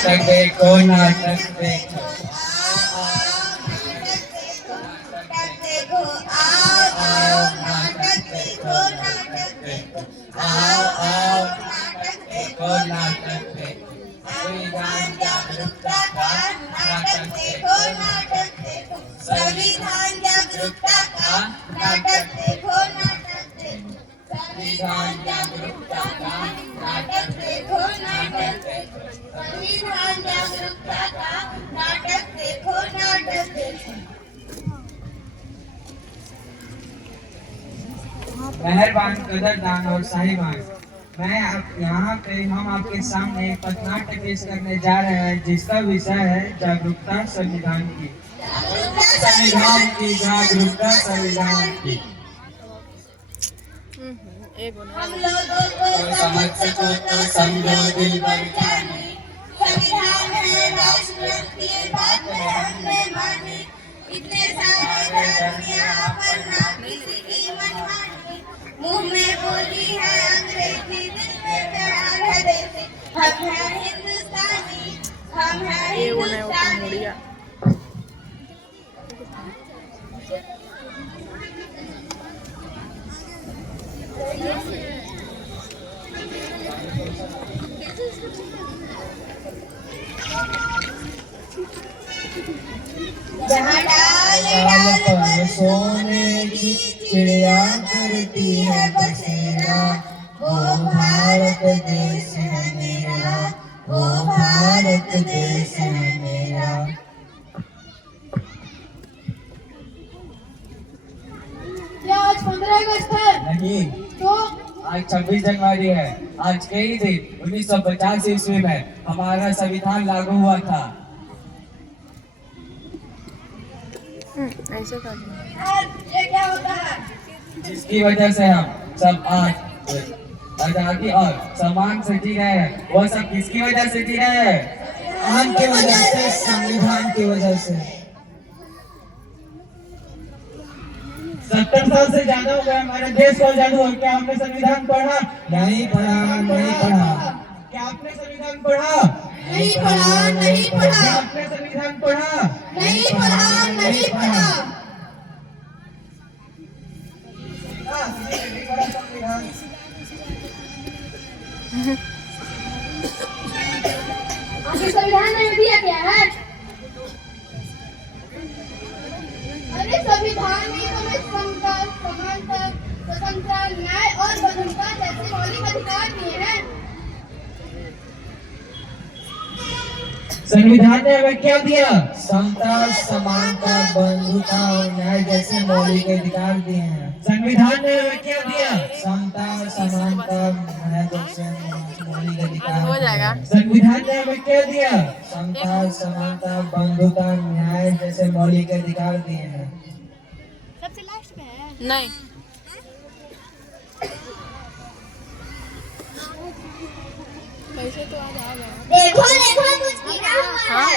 देखो नाटक देखो आओ नाटक देखो नाटक देखो आओ नाटक देखो नाटक देखो संविधान जागरूकता का नाटक देखो नाटक देखो संविधान जागरूकता का नाटक देखो नाटक देखो संविधान जागरूकता का नाटक देखो नाटक देखो संविधान जागरूकता का नाटक देखो नाटक देखो। मेहरबान कदरदान और साहिबान, मैं यहाँ पे हम आपके सामने एक पथनाट्य पेश करने जा रहे हैं जिसका विषय है जागरूकता संविधान की। संविधान की जागरूकता संविधान की। हम लोगों को समझ सको तो समझो दिल भर जाने, संविधान है राष्ट्र की बात है हमने मानी, इतने सारे धर्म यहाँ पर ना किसी की मनमानी, मुंह में बोली है अंग्रेजी दिल में चढ़ा है देसी, हम हैं हिंदुस्तानी हम हैं हिंदुस्तानी। जहाँ डाल पर सोने की चिड़िया करती है बसेरा, वो भारत देश है मेरा, वो भारत देश है मेरा। क्या आज 15 अगस्त है? नहीं, तो आज 26 जनवरी है। आज के ही दिन 1950 ईस्वी में हमारा संविधान लागू हुआ था। ऐसे कर ये क्या होता है? जिसकी वजह से हम सब आज आजादी और सम्मान से जी रहे हैं, वो सब किसकी वजह से जी रहे हैं? हम की वजह से, संविधान की वजह से। 70 साल से ज्यादा हो गए हमारे देश को आजाद हुए, क्या हमने संविधान पढ़ा? नहीं पढ़ा, नहीं पढ़ा। क्या आपने संविधान पढ़ा? नहीं पढ़ा, नहीं पढ़ा। आपने संविधान पढ़ा? नहीं पढ़ा, नहीं पढ़ा। आपके संविधान में दिया क्या है? अरे संविधान में हमें समता, समानता, स्वतंत्रता, न्याय और बंधुता जैसे मौलिक अधिकार दिए हैं। संविधान ने हमें क्या दिया? समता, समानता, बंधुता और न्याय जैसे मौलिक अधिकार दिए हैं। संविधान ने हमें क्या दिया? समता, समानता, न्याय जैसे मौलिक अधिकार हो जाएगा। संविधान ने हमें क्या दिया? समता, समानता, बंधुता, न्याय जैसे मौलिक अधिकार दिए हैं। सबसे लास्ट में है? नहीं, पैसे तो आज आ गए। देखो देखो कुछ गिरा हुआ है।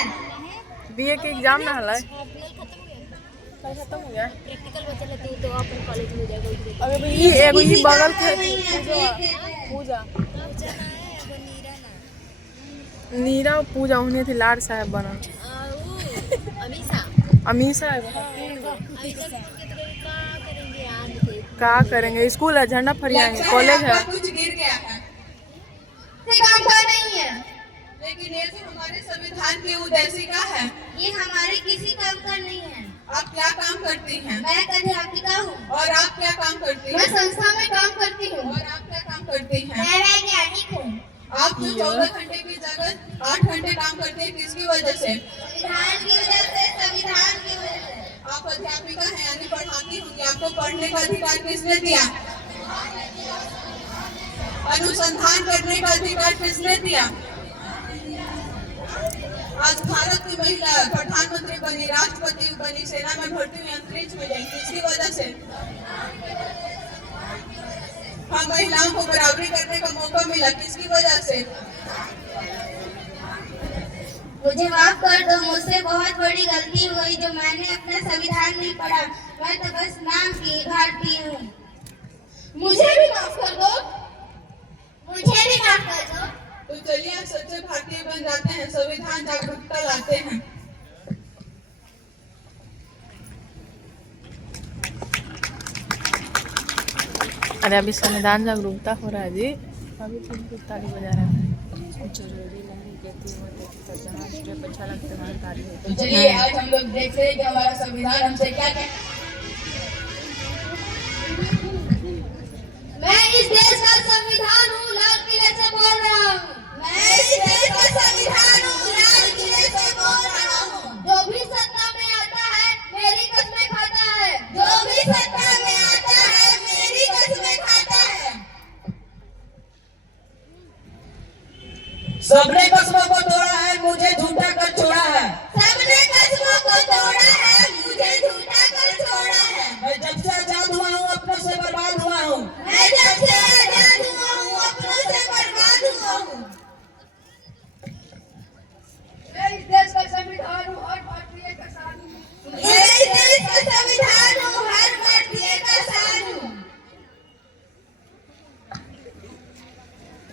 बीए के एग्जाम ना हला कल खत्म हो गया। प्रैक्टिकल बचे रहते तो अपन कॉलेज में जाएगा। अबे भाई ये एगो ही बगल थे पूजा नीरा पूजा उन्हें थी लाड साहब बना अमीषा क्या करेंगे? स्कूल है, झंडा फहराएंगे, कॉलेज है। कुछ गिर गया है, काम का नहीं है, लेकिन ये तो हमारे संविधान की उद्देशिका है। ये हमारे किसी काम का नहीं है। आप क्या काम करती हैं? मैं अध्यापिका हूँ। और आप क्या काम करती हैं? मैं संस्था में काम करती हूँ। और आप क्या काम करती हैं? मैं वैज्ञानिक हूँ। आप जो 14 घंटे की जगह 8 घंटे काम करते हैं, किसकी वजह से? संविधान की वजह से, संविधान की वजह से। आप अध्यापिका हैं यानी पढ़ाती होंगी, आपको पढ़ने का अधिकार किसने दिया? अनुसंधान करने का अधिकार किसने दिया? आज भारत की महिला प्रधानमंत्री बनी, राष्ट्रपति बनी, सेना में भर्ती हुई, अंतरिक्ष में गई, किसकी वजह से? हम महिलाओं को बराबरी करने का मौका मिला, किसकी वजह से? मुझे माफ कर दो, मुझसे बहुत बड़ी गलती हो गई जो मैंने अपना संविधान नहीं पढ़ा। मैं तो बस नाम की भारतीय हूँ। मुझे भी माफ कर दो। मुझे भी माफ कर दो। तो चलिए आज सच्चे भारतीय बन जाते हैं, संविधान जागरूकता लाते हैं। अरे अभी संविधान जागरूकता हो रहा है जी, अभी ताली बजा रहे हैं। अच्छा लगता है ताली। तो चलिए आज हम लोग देखते हैं कि हमारा संविधान हमसे क्या कहता है। मैं इस देश का संविधान हूँ, लाल किले से बोल रहा हूँ। मैं इस देश का संविधान हूँ, लाल किले से बोल रहा हूँ। जो भी सत्ता में आता है मेरी कसमें खाता है। जो भी सत्ता में आता है मेरी कसमें खाता है। सबने कसमों को तोड़ा है, मुझे झूठा कर छोड़ा है। सबने कसमों को तोड़ा है, मुझे झूठा कर छोड़ा है। मैं जब से आजाद हुआ हूँ अपनों से बर्बाद हुआ हूँ। मैं जब से आजाद हुआ हूँ अपनों से बर्बाद हुआ हूँ। मैं इस देश का संविधान हूँ, हर भारतीय का साथ हूँ। मैं इस देश का संविधान हूँ, हर भारतीय का साथ हूँ।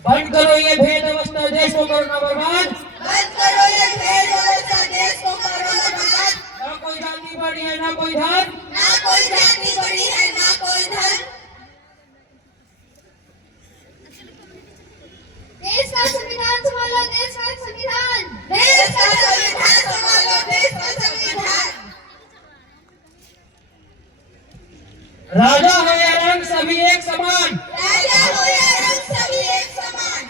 बंद करो ये भेद अवस्था, देश को करो ना बर्बाद। बंद करो ये भेद व्यवस्था, देश को करो बर्बाद। ना कोई जाति बड़ी है ना कोई धन, ना कोई जाति बड़ी है ना कोई धन। देश का संविधान संभालो, देश का संविधान। देश का संविधान संभालो, देश का संविधान। राजा हो या रंग सभी एक समान। राजा हो या रंग सभी एक समान।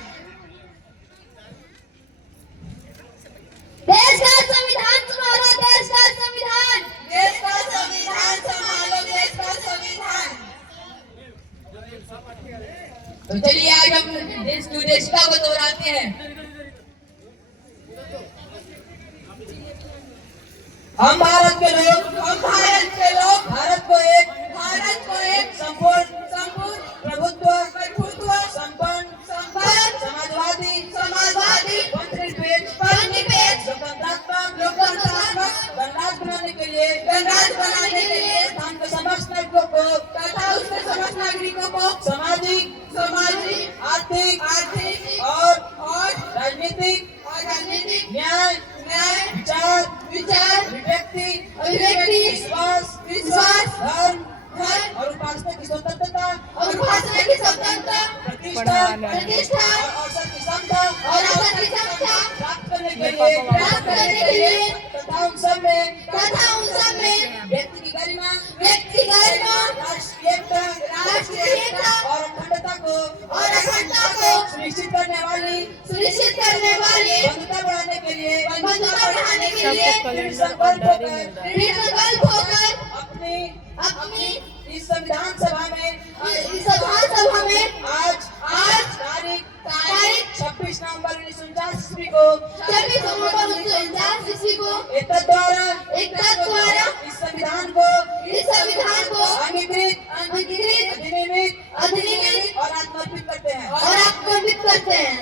देश का संविधान संभालो, देश का संविधान। देश का संविधान संभालो, देश का संविधान। तो चलिए आज हम देश की उद्देशिका को दोहराते हैं। हम भारत के लोग, भारत को एक संपूर्ण प्रभुत्व संपन्न समाजवादी धर्मनिरपेक्ष लोकतंत्रात्मक गणराज्य बनाने के लिए हम के समस्त नागरिकों को सामाजिक आर्थिक और राजनीतिक न्याय विचार अभिव्यक्ति विश्वास धर्म और उपासना की स्वतंत्रता प्रतिष्ठा और अवसर की क्षमता प्राप्त करने के लिए तथा उन सब में व्यक्ति की गरिमा राष्ट्रीय एकता और अखंडता को सुनिश्चित करने वाली बंधुता बढ़ाने के लिए सबको कैलेंडर और डायरी मिल रहा है। अपनी इस संविधान सभा में आज तारीख 26 नवंबर 1949 ईस्वी को एकता द्वारा इस संविधान को अंगीकृत अधिनियमित और आत्मर्पित करते हैं।